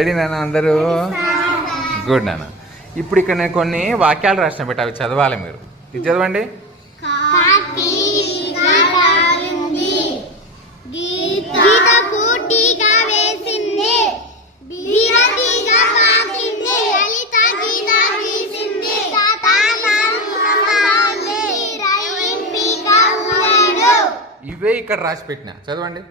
Ready నాన్న అందరూ? Good నాన్న. ఇప్పుడు ఇక్కడ నేను కొన్ని వాక్యాలు రాసిన పెట్ట అవి చదవాలి మీరు. ఇది చదవండి. ఇవే ఇక్కడ రాసి పెట్టిన. చదవండి.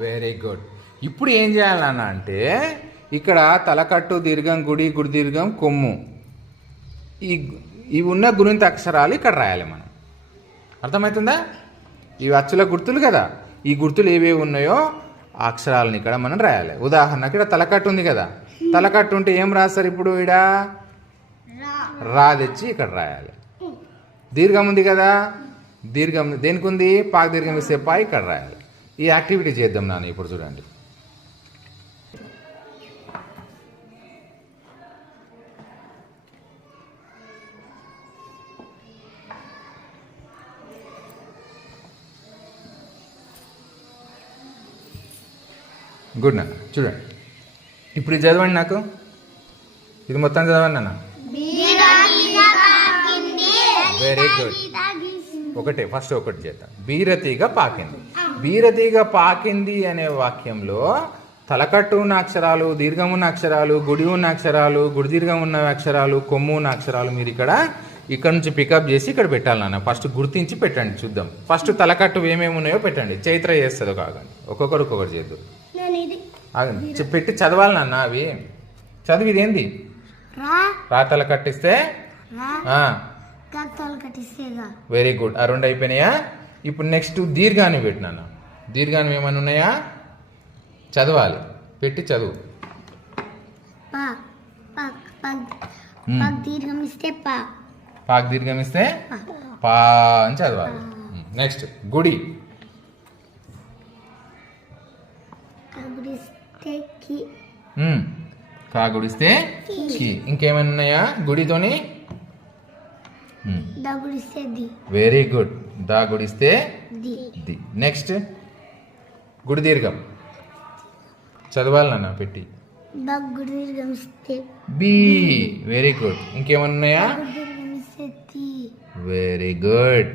వెరీ గుడ్ ఇప్పుడు ఏం చేయాలన్న అంటే ఇక్కడ తలకట్టు దీర్ఘం గుడి గుడి దీర్ఘం కొమ్ము. ఈ ఇవి ఉన్న గురింత అక్షరాలు ఇక్కడ రాయాలి మనం. అర్థమవుతుందా? ఇవి అచ్చుల గుర్తులు కదా. ఈ గుర్తులు ఏవేవి ఉన్నాయో ఆ అక్షరాలను ఇక్కడ మనం రాయాలి. ఉదాహరణకి ఇక్కడ తలకట్టు ఉంది కదా. తలకట్టు ఉంటే ఏం రాస్తారు ఇప్పుడు ఈడ? రా. తెచ్చి ఇక్కడ రాయాలి. దీర్ఘం ఉంది కదా. దీర్ఘం దేనికి ఉంది పాక దీర్ఘం ఇస్తే పా ఇక్కడ రాయాలి. ఈ యాక్టివిటీ చేద్దాం నాన్న ఇప్పుడు చూడండి. గుడ్ నాన్న. చూడండి. ఇప్పుడు ఇది చదవండి నాకు. ఇది మొత్తం చదవండి నాన్న. వెరీ గుడ్ ఒకటే ఫస్ట్ ఒకటి చేద్దాం బీరతీగ పాకింది. బీరతీగ పాకింది అనే వాక్యంలో తలకట్టు ఉన్న అక్షరాలు దీర్ఘం ఉన్న అక్షరాలు గుడి ఉన్న అక్షరాలు గుడి దీర్ఘం ఉన్న అక్షరాలు కొమ్ము ఉన్న అక్షరాలు మీరు ఇక్కడ ఇక్కడ నుంచి పికప్ చేసి ఇక్కడ పెట్టాలి నాన్న. ఫస్ట్ గుర్తించి పెట్టండి చూద్దాం. ఫస్ట్ తలకట్టు ఏమేమి ఉన్నాయో పెట్టండి. చైత్ర చేస్తుంది ఒక ఒక్కొక్కరు ఒక్కొక్కరు చేద్దాం ఆగండి పెట్టి చదవాలి నాన్న అవి. చదివి ఇదేంది? రా. రా. తల కట్టిస్తే వెరీ గుడ్ ఆ రెండు అయిపోయినాయా? ఇప్పుడు నెక్స్ట్ దీర్ఘాన్ని పెట్టినాను దీర్ఘాన్ని ఏమైనా ఉన్నాయా? చదవాలి. పెట్టి చదువు. పా. పక్ దీర్ఘం ఇస్తే పా. పాక్ దీర్ఘం ఇస్తే పా. అని చదవాలి. నెక్స్ట్ గుడి. కి గుడిస్తే కి. ఇంకేమైనా ఉన్నాయా గుడితోని? వెరీ గుడ్ దా. గుడిస్తే ది. నెక్స్ట్ గుడి దీర్ఘం. చదవాలి నాన్న పెట్టి బి. వెరీ గుడ్ ఇంకేమైనా ఉన్నాయా దీర్ఘం ఇస్తే తి వెరీ గుడ్